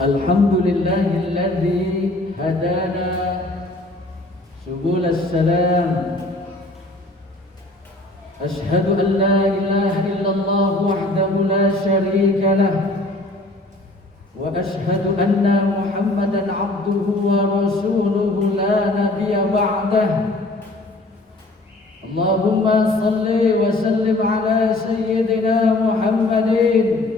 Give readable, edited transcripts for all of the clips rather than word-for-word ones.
Alhamdulillahilladzi hadana subul salam. Ashhadu an la ilaha illallah wahdahu la syarika lah. Wa ashhadu anna Muhammadan abduhu wa rasuluhu la nabiyya ba'dah. Allahumma salli wa sallim ala sayyidina Muhammadin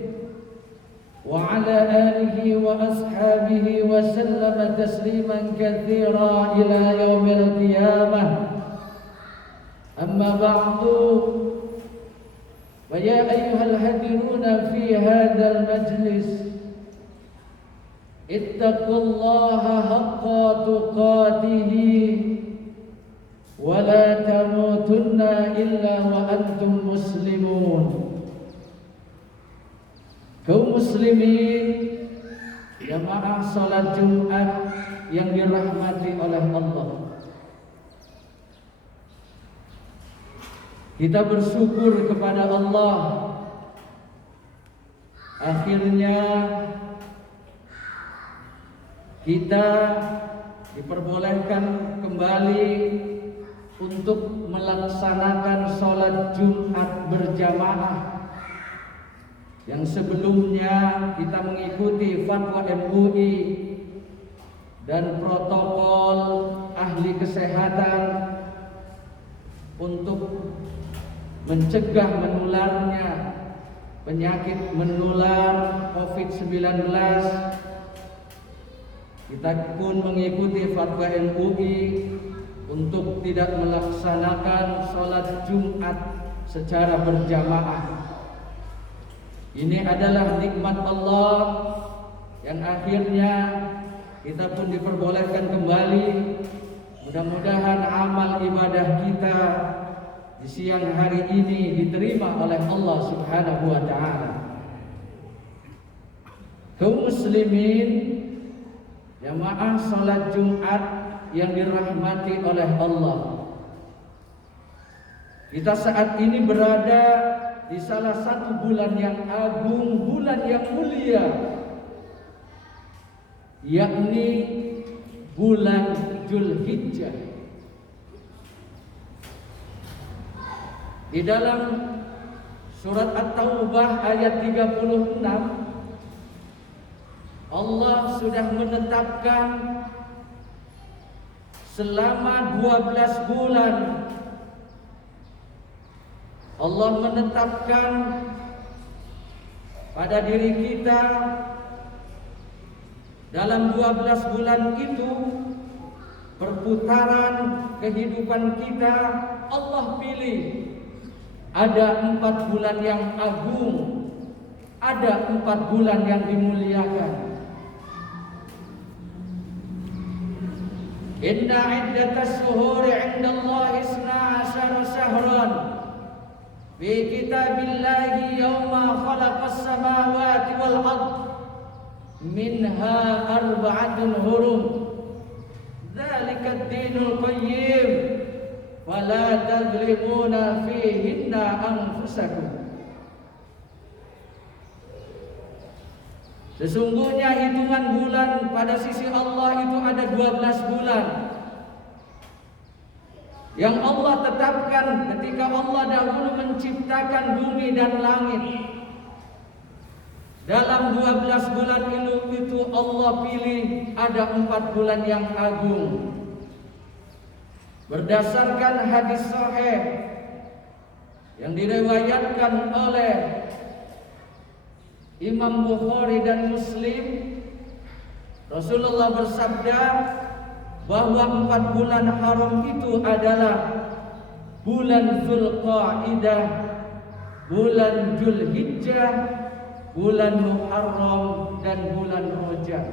wa ala alihi wa ashabihi wa sallama tasliman katsira ila yaumil qiyamah. Amma ba'du, wa ya ayyuhal hadiruna fi hadzal majlis, ittaqullaha haqqa tuqatih wa la tamutunna illa wa antum muslimun. Kaum muslimin, jamaah salat Jumat yang dirahmati oleh Allah, kita bersyukur kepada Allah. Akhirnya kita diperbolehkan kembali untuk melaksanakan sholat Jumat berjamaah. Yang sebelumnya kita mengikuti fatwa MUI dan protokol ahli kesehatan untuk mencegah menularnya penyakit menular COVID-19. Kita pun mengikuti fatwa MUI untuk tidak melaksanakan sholat Jumat secara berjamaah. Ini adalah nikmat Allah yang akhirnya kita pun diperbolehkan kembali. Mudah-mudahan amal ibadah kita di siang hari ini diterima oleh Allah Subhanahu wa ta'ala. Kaum muslimin, jamaah salat Jumat yang dirahmati oleh Allah, kita saat ini berada di salah satu bulan yang agung, bulan yang mulia, yakni bulan Dzulhijjah. Di dalam surat At-Taubah ayat 36, Allah sudah menetapkan selama 12 bulan Allah menetapkan pada diri kita. Dalam 12 bulan itu, perputaran kehidupan kita Allah pilih. Ada 4 bulan yang agung, ada 4 bulan yang dimuliakan. Inna iddatas syuhuri 'indallahi 12 syahran fi kitabillahi yawma khalaqas samawati wal ard minha arba'atun hurum dzalika ad-dinul qayyim fala tadlimuna fihinna anfusakum. Sesungguhnya hitungan bulan pada sisi Allah itu ada 12 bulan yang Allah tetapkan ketika Allah dahulu menciptakan bumi dan langit. Dalam 12 bulan itu Allah pilih ada 4 bulan yang agung. Berdasarkan hadis sahih yang diriwayatkan oleh Imam Bukhari dan Muslim, Rasulullah bersabda bahwa 4 bulan haram itu adalah bulan Dzulqa'dah, bulan Dzulhijjah, bulan Muharram, dan bulan Rajab.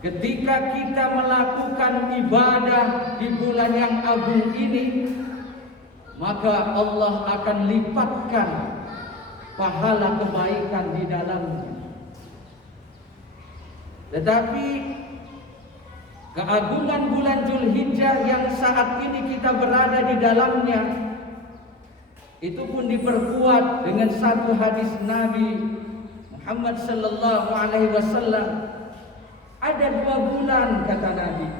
Ketika kita melakukan ibadah di bulan yang agung ini, maka Allah akan lipatkan pahala kebaikan di dalamnya. Tetapi keagungan bulan Dzulhijjah yang saat ini kita berada di dalamnya itu pun diperkuat dengan satu hadis Nabi Muhammad sallallahu alaihi wasallam, ada 2 bulan kata Nabi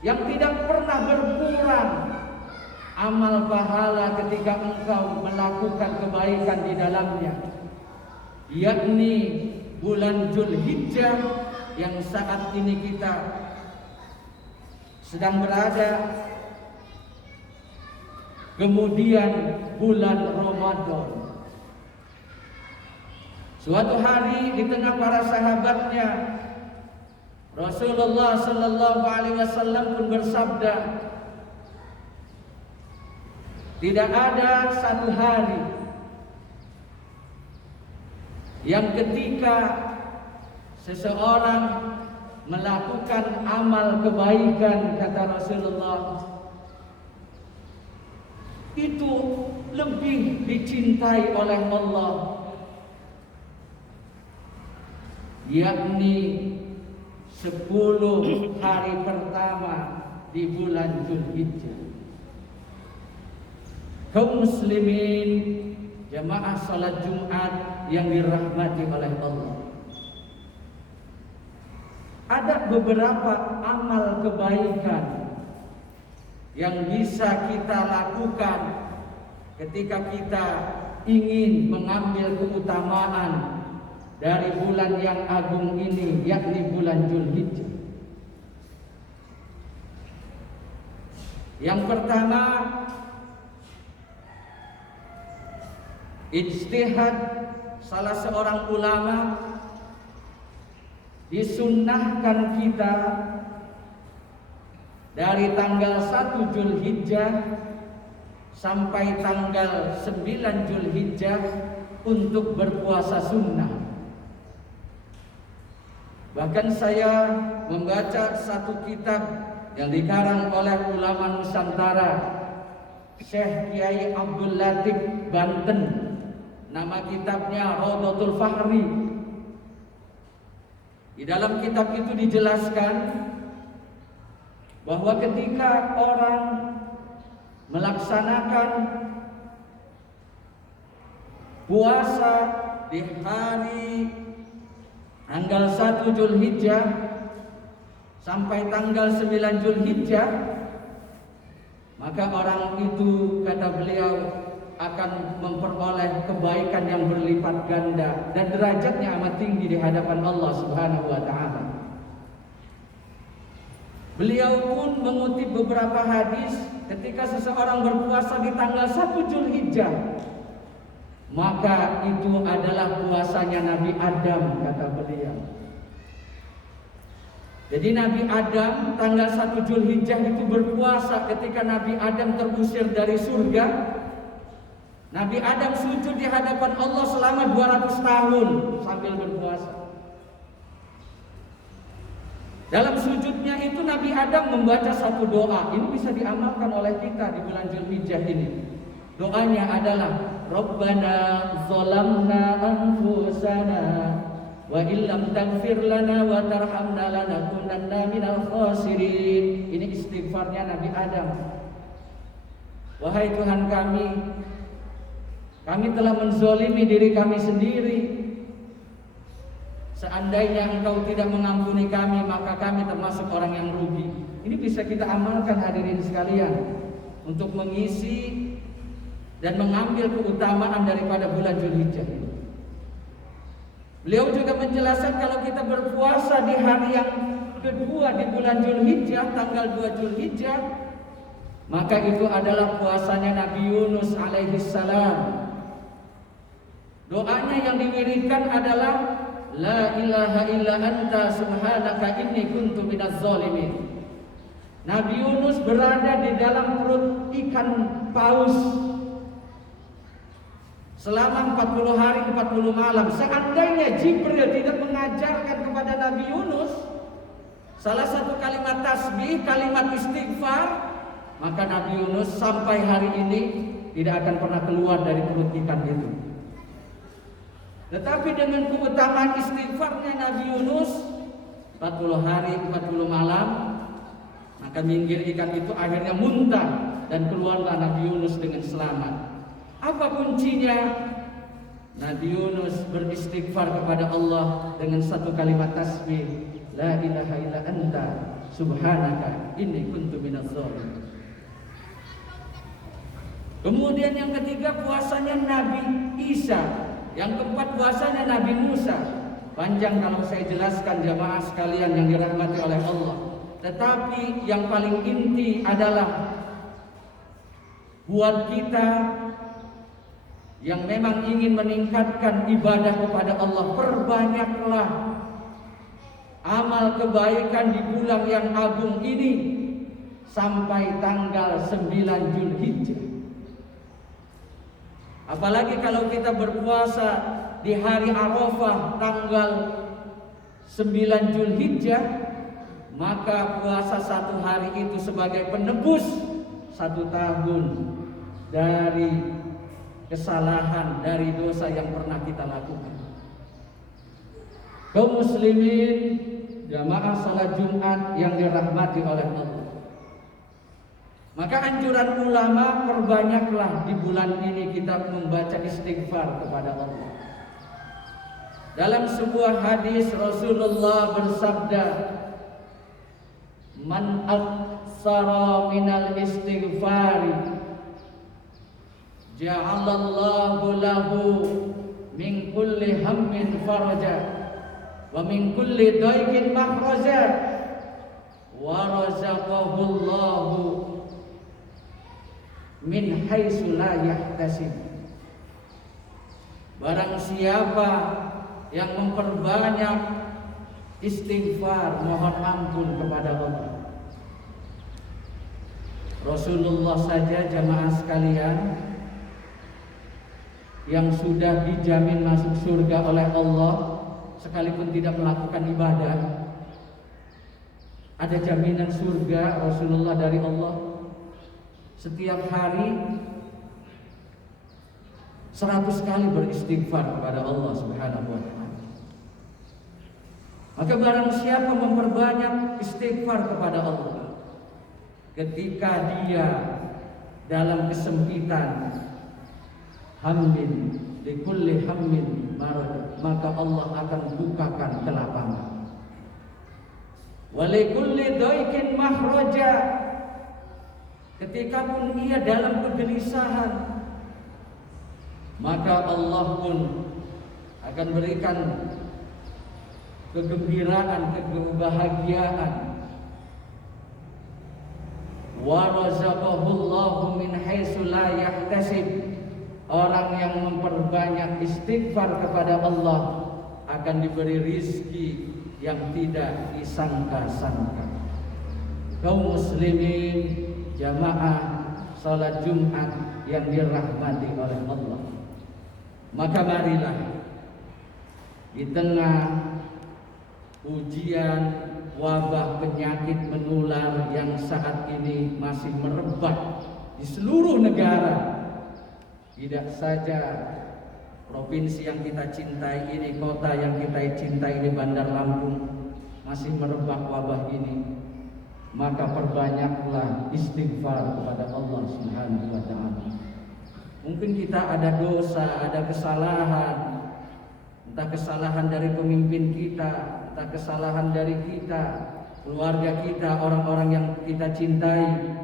yang tidak pernah berkurang amal pahala ketika engkau melakukan kebaikan di dalamnya, yakni bulan Dzulhijjah yang saat ini kita sedang berada, kemudian bulan Ramadan. Suatu hari di tengah para sahabatnya, Rasulullah sallallahu alaihi wasallam pun bersabda, tidak ada satu hari yang ketika seseorang melakukan amal kebaikan, kata Rasulullah, itu lebih dicintai oleh Allah, yakni 10 hari pertama di bulan Dzulhijjah. Kaum muslimin, jamaah salat Jumat yang dirahmati oleh Allah, ada beberapa amal kebaikan yang bisa kita lakukan ketika kita ingin mengambil keutamaan dari bulan yang agung ini, yakni bulan Dzulhijjah. Yang pertama, ijtihad salah seorang ulama, disunnahkan kita dari tanggal 1 Dzulhijjah sampai tanggal 9 Dzulhijjah untuk berpuasa sunnah. Bahkan saya membaca satu kitab yang dikarang oleh ulama Nusantara, Syekh Kiai Abdul Latif Banten. Nama kitabnya Rawdatul Fahri. Di dalam kitab itu dijelaskan bahwa ketika orang melaksanakan puasa di hari tanggal 1 Dzulhijjah sampai tanggal 9 Dzulhijjah, maka orang itu, kata beliau, akan memperoleh kebaikan yang berlipat ganda dan derajatnya amat tinggi di hadapan Allah Subhanahu wa taala. Beliau pun mengutip beberapa hadis ketika seseorang berpuasa di tanggal 1 Dzulhijjah, maka itu adalah puasanya Nabi Adam, kata beliau. Jadi Nabi Adam tanggal 1 Dzulhijjah itu berpuasa ketika Nabi Adam terusir dari surga. Nabi Adam sujud di hadapan Allah selama 200 tahun sambil berpuasa. Dalam sujudnya itu Nabi Adam membaca satu doa. Ini bisa diamalkan oleh kita di bulan Dzulhijjah ini. Doanya adalah Rabbana zalamna anfusana wa illam taghfir lana wa tarhamna lanakunanna minal khasirin. Ini istighfarnya Nabi Adam. Wahai Tuhan kami telah menzolimi diri kami sendiri. Seandainya Engkau tidak mengampuni kami, maka kami termasuk orang yang rugi. Ini bisa kita amalkan hadirin sekalian untuk mengisi dan mengambil keutamaan daripada bulan Dzulhijjah ini. Beliau juga menjelaskan kalau kita berpuasa di hari yang kedua di bulan Dzulhijjah, tanggal 2 Dzulhijjah, maka itu adalah puasanya Nabi Yunus alaihi salam. Doanya yang diwiridkan adalah La ilaha illa anta subhanaka inni kuntu minaz zalimin. Nabi Yunus berada di dalam perut ikan paus selama 40 hari 40 malam. Seandainya Jibril tidak mengajarkan kepada Nabi Yunus salah satu kalimat tasbih, kalimat istighfar, maka Nabi Yunus sampai hari ini tidak akan pernah keluar dari perut ikan itu. Tetapi dengan keutamaan istighfarnya Nabi Yunus 40 hari 40 malam, maka minggir ikan itu akhirnya muntah dan keluarlah Nabi Yunus dengan selamat. Apa kuncinya? Nabi Yunus beristighfar kepada Allah dengan satu kalimat tasbih, la ilaha illa anta subhanaka inni kuntu minadz dzalimin. Kemudian yang ketiga puasanya Nabi Isa, yang keempat puasanya Nabi Musa. Panjang kalau saya jelaskan jamaah sekalian yang dirahmati oleh Allah. Tetapi yang paling inti adalah buat kita yang memang ingin meningkatkan ibadah kepada Allah, perbanyaklah amal kebaikan di bulan yang agung ini sampai tanggal 9 Zulhijjah. Apalagi kalau kita berpuasa di hari Arafah tanggal 9 Zulhijjah, maka puasa satu hari itu sebagai penebus 1 tahun dari kesalahan, dari dosa yang pernah kita lakukan. Kaum muslimin, jamaah salat Jumat yang dirahmati oleh Allah. Maka anjuran ulama, perbanyaklah di bulan ini kita membaca istighfar kepada Allah. Dalam sebuah hadis Rasulullah bersabda, man aksara minal istighfari ja'alallahu lahu min kulli hammin faraja wa min kulli daikin makhraja wa razaqahu Allahu min haitsu la yahtasib. Barang siapa yang memperbanyak istighfar, mohon ampun kepada Allah. Rasulullah saja jamaah sekalian yang sudah dijamin masuk surga oleh Allah sekalipun tidak melakukan ibadah, ada jaminan surga Rasulullah dari Allah. Setiap hari 100 kali beristighfar kepada Allah Subhanahu wa ta'ala. Maka barang siapa memperbanyak istighfar kepada Allah ketika dia dalam kesempitan, hammin likulli hammin marad, maka Allah akan bukakan kelapangan. Wa likulli daikin makhraja, ketika pun ia dalam kegelisahan, maka Allah pun akan berikan kegembiraan, kebahagiaan. Wa razaqahu Allahu min haitsu la yahtasib. Orang yang memperbanyak istighfar kepada Allah akan diberi rizki yang tidak disangka-sangka. Kaum muslimin, jamaah salat Jumat yang dirahmati oleh Allah. Maka marilah di tengah ujian wabah penyakit menular yang saat ini masih merebak di seluruh negara, tidak saja provinsi yang kita cintai ini, kota yang kita cintai ini, Bandar Lampung, masih merebak wabah ini, maka perbanyaklah istighfar kepada Allah Subhanahu wa ta'ala. Mungkin kita ada dosa, ada kesalahan, entah kesalahan dari pemimpin kita, entah kesalahan dari kita, keluarga kita, orang-orang yang kita cintai.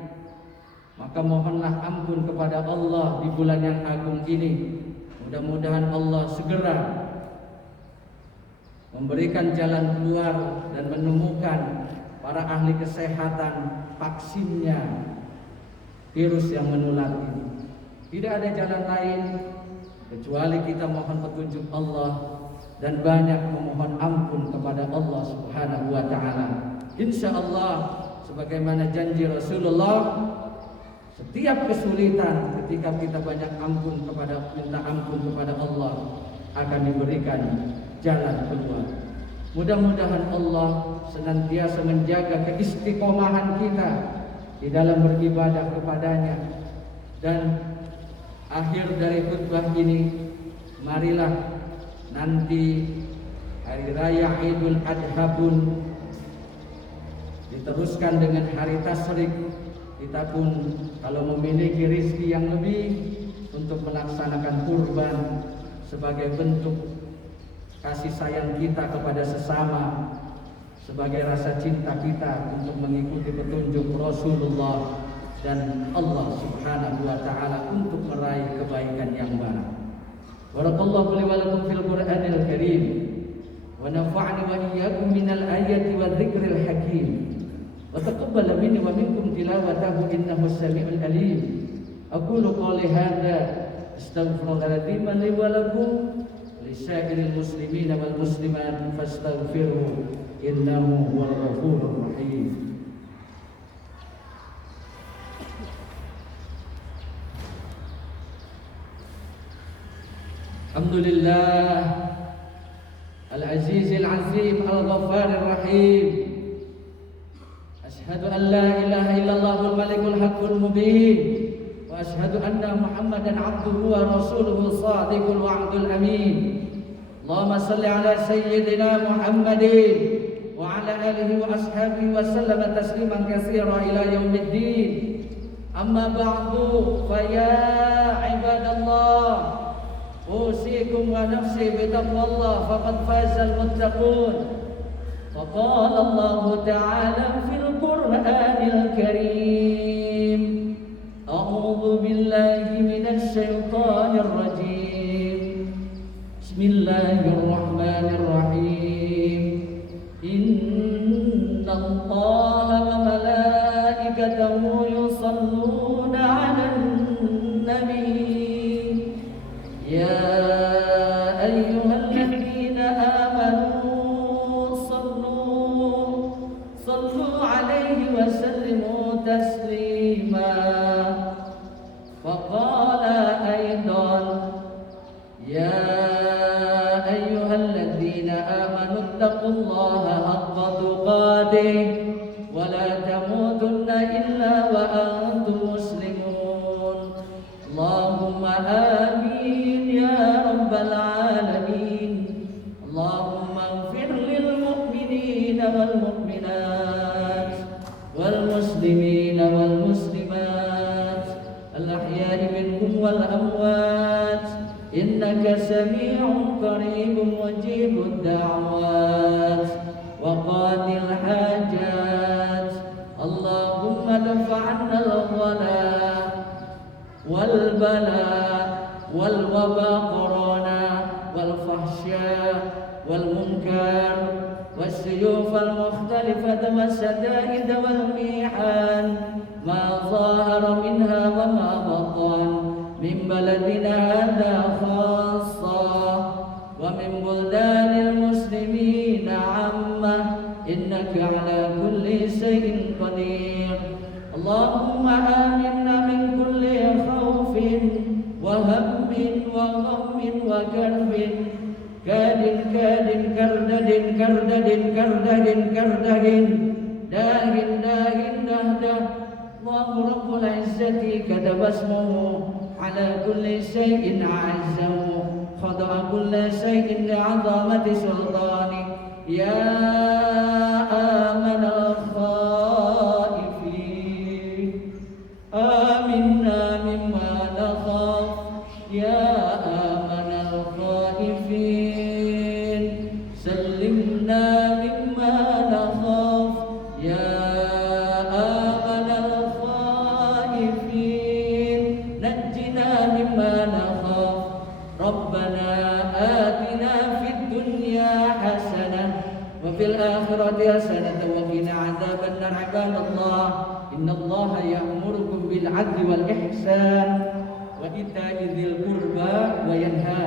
Maka mohonlah ampun kepada Allah di bulan yang agung ini. Mudah-mudahan Allah segera memberikan jalan keluar dan menemukan para ahli kesehatan vaksinnya virus yang menular ini. Tidak ada jalan lain kecuali kita mohon petunjuk Allah dan banyak memohon ampun kepada Allah Subhanahu wa ta'ala. Insyaallah sebagaimana janji Rasulullah, setiap kesulitan ketika kita banyak minta ampun kepada Allah akan diberikan jalan keluar. Mudah-mudahan Allah senantiasa menjaga keistiqomahan kita di dalam beribadah kepadanya. Dan akhir dari khutbah ini, marilah nanti hari raya Idul Adha pun diteruskan dengan hari tasyrik. Kita pun kalau memiliki rezeki yang lebih untuk melaksanakan kurban, sebagai bentuk kasih sayang kita kepada sesama, sebagai rasa cinta kita untuk mengikuti petunjuk Rasulullah dan Allah Subhanahu wa taala untuk meraih kebaikan yang baik. Barakallahu li wa lakum fil Qur'anil Karim wa nafa'ani wa iyyakum minal ayati wa dzikril hakim. Wa taqabbal minni wa minkum tilawatahu innahu samiul alim. Aqulu qawli hadza astaghfirullahaladzim li wa lakum lisairil muslimin wal muslimat fastaghfiruhu innahu huwal ghafurur rahim. Alhamdulillah al-azizil azim al-ghaffarir rahim. Ashhadu an la ilaha illallahul malikul haqqul mubin wa ashhadu anna Muhammadan abduhu wa rasuluhu shadiqul wa'dul amin. Allahumma salli ala sayyidina Muhammadin wa ala alihi wa ashabihi wa sallama tasliman katsira ila yaumiddin. Amma ba'du fa ya ibadallah, usikum wa nafsi bitaqwallah faqad fazal muttaqun. فقال الله تعالى في القرآن الكريم أعوذ بالله من الشيطان الرجيم بسم الله الرحمن الرحيم إن الله وملائكته يصلون على النبي يا أيها الذين آمنوا صلوا عليه وسلموا تسليما. وقال أيضا يا أيها الذين آمنوا اتقوا الله حق تقاته ولا تموتن إلا وأنتم مسلمون. اللهم آمين يا رب العالمين. اللهم اغفر للمؤمنين والمؤمنات والمسلمين والمسلمات الأحياء منهم والأموات إنك سميع قريب مجيب الدعوات وقاضي الحاجات. اللهم ادفع عنا الغلاء والبلاء والوباء قرانا والفحشاء والمنكر والسيوف المختلفة والشدائد والميحان ما ظهر منها وما بطن من بلدنا هذا خاصة ومن بلدان المسلمين عامة إنك على كل شيء قدير. اللهم آمنا من كل خوف وهم وغم وكرب كاد كاد كردد كردد كردد كردد داه داه دهده. الله رب العزة كتب اسمه على كل شيء عزه خضع كل شيء لعظمة سلطانه. يا آمن الخائفين آمنا مما نخاف. يا آمن الخائفين سلمنا مما نخاف. يا آمن الخائفين نجنا مما نخاف. ربنا آتنا في الدنيا حسنة وفي الآخرة حسنة وقنا عذاب النار. عباد الله إن الله يأمركم بالعدل والإحسان وإيتاء ذي القربى وينهى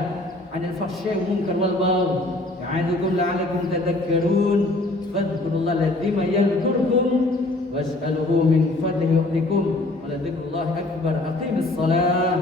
عن الفحشاء والمنكر والبغي يعظكم لعلكم تذكرون. فاذكروا الله العظيم يذكركم واسألوه من فضله يؤتكم ولذكر الله أكبر. أقيم الصلاة.